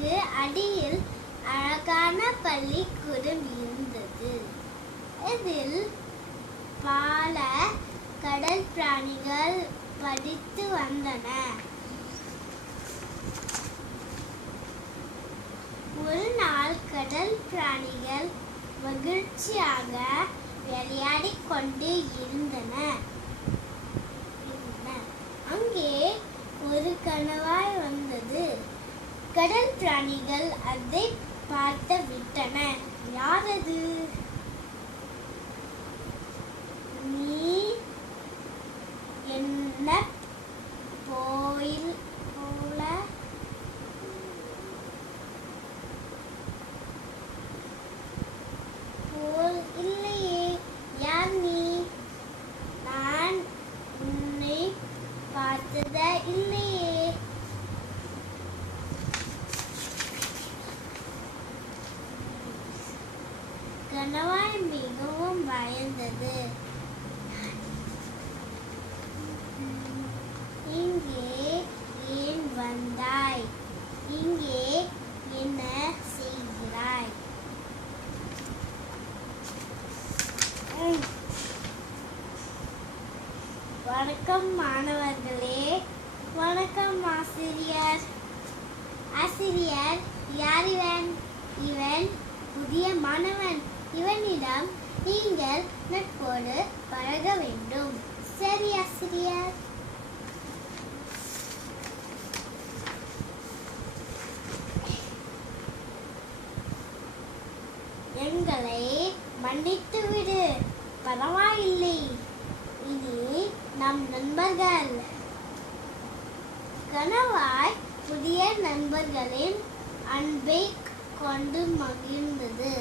மரத்திற்கு அடியில் அழகான பள்ளிக்கூடம் இருந்தது. இதில் பல கடல் பிராணிகள் படித்து வந்தன. ஒரு நாள் கடல் பிராணிகள் மகிழ்ச்சியாக விளையாடிக் கொண்டு இருந்தன. அங்கே ஒரு கணவாய் வந்தது. கடல் பிராணிகள் அதை பார்த்து விட்டன. யாரது? நீ என்ன போல் இல்லையே. யார் நீ? நான் உன்னை பார்த்ததே இல்லையே. கணவாய் மிகவும் பயந்தது. இங்கே ஏன் வந்தாய்? இங்கே என்ன செய்கிறாய்? வணக்கம் மாணவர்களே. வணக்கம் ஆசிரியர். ஆசிரியர், யார் இவன்? இவன் புதிய மாணவன். இவனிடம் நீங்கள் நட்போடு பழக வேண்டும். சரி ஆசிரியர். எங்களை மன்னித்து விடு. பரவாயில்லை, இனி நம் நண்பர்கள். கணவாய் புதிய நண்பர்களின் அன்பை கொண்டு மகிழ்ந்தது.